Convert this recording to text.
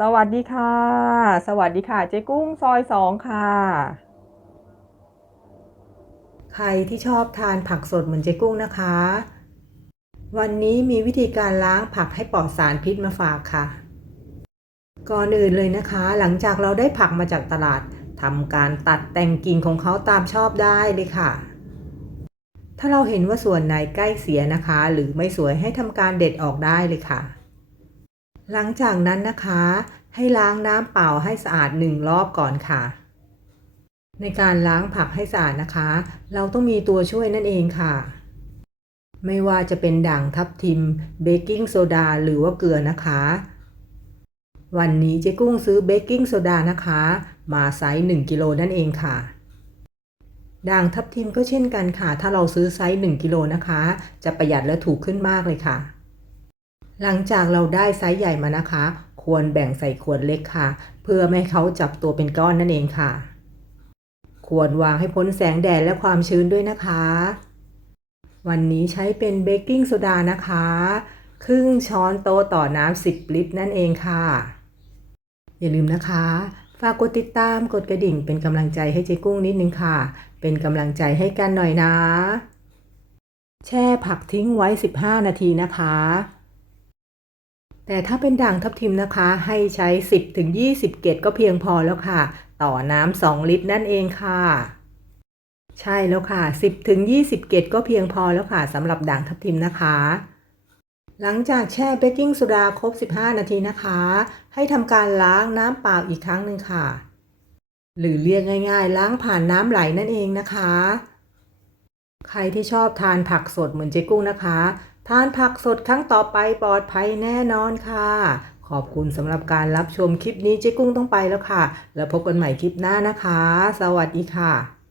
สวัสดีค่ะ สวัสดีค่ะ เจ๊กุ้งซอยสองค่ะ ใครที่ชอบทานผักสดเหมือนเจ๊กุ้งนะคะ วันนี้มีวิธีการล้างผักให้ปลอดสารพิษมาฝากค่ะ ก่อนอื่นเลยนะคะ หลังจากเราได้ผักมาจากตลาดทำการตัดแต่งกิ่งของเขาตามชอบได้เลยค่ะ ถ้าเราเห็นว่าส่วนไหนใกล้เสียนะคะ หรือไม่สวยให้ทำการเด็ดออกได้เลยค่ะ หลังจากนั้นนะคะ ให้ล้างน้ำเปล่าให้สะอาดหนึ่งรอบก่อนค่ะ ในการล้างผักให้สะอาดนะคะ เราต้องมีตัวช่วยนั่นเองค่ะ ไม่ว่าจะเป็นด่างทับทิม เบกกิ้งโซดาหรือว่าเกลือนะคะ วันนี้เจ๊กุ้งซื้อเบกกิ้งโซดานะคะ มาไซส์1กิโลนั่นเองค่ะด่างทับทิมก็เช่นกันค่ะ ถ้าเราซื้อไซส์1กิโลนะคะ จะประหยัดและถูกขึ้นมากเลยค่ะ หลังจากเราได้ไซส์ใหญ่มานะคะ ควรแบ่งใส่ขวดเล็กค่ะ เพื่อไม่ให้เขาจับตัวเป็นก้อนนั่นเองค่ะ ควรวางให้พ้นแสงแดดและความชื้นด้วยนะคะ วันนี้ใช้เป็นเบกกิ้งโซดานะคะ ครึ่งช้อนโต๊ะต่อน้ำ10 ลิตรนั่นเองค่ะ อย่าลืมนะคะ ฝากกดติดตามกดกระดิ่งเป็นกำลังใจให้เจ๊กุ้งนิดนึงค่ะ เป็นกำลังใจให้กันหน่อยนะ แช่ผักทิ้งไว้ 15 นาทีนะคะ แต่ถ้าเป็นด่างทับทิมนะคะ ให้ใช้ 10ถึง20 เกตก็เพียงพอแล้วค่ะ ต่อน้ำ2ลิตรนั่นเองค่ะ ใช่แล้วค่ะ 10ถึง20 เกตก็เพียงพอแล้วค่ะสำหรับด่างทับทิมนะคะหลังจากแช่เบกกิ้งโซดาครบ 15 นาทีนะคะ ให้ทำการล้างน้ำเปล่าอีกครั้งหนึ่งค่ะ หรือเรียกง่ายๆ ล้างผ่านน้ำไหลนั่นเองนะคะ ใครที่ชอบทานผักสดเหมือนเจ๊กุ้งนะคะ ทานผักสดครั้งต่อไปปลอดภัยแน่นอนค่ะ ขอบคุณสำหรับการรับชมคลิปนี้เจ๊กุ้งต้องไปแล้วค่ะ แล้วพบกันใหม่คลิปหน้านะคะ สวัสดีค่ะ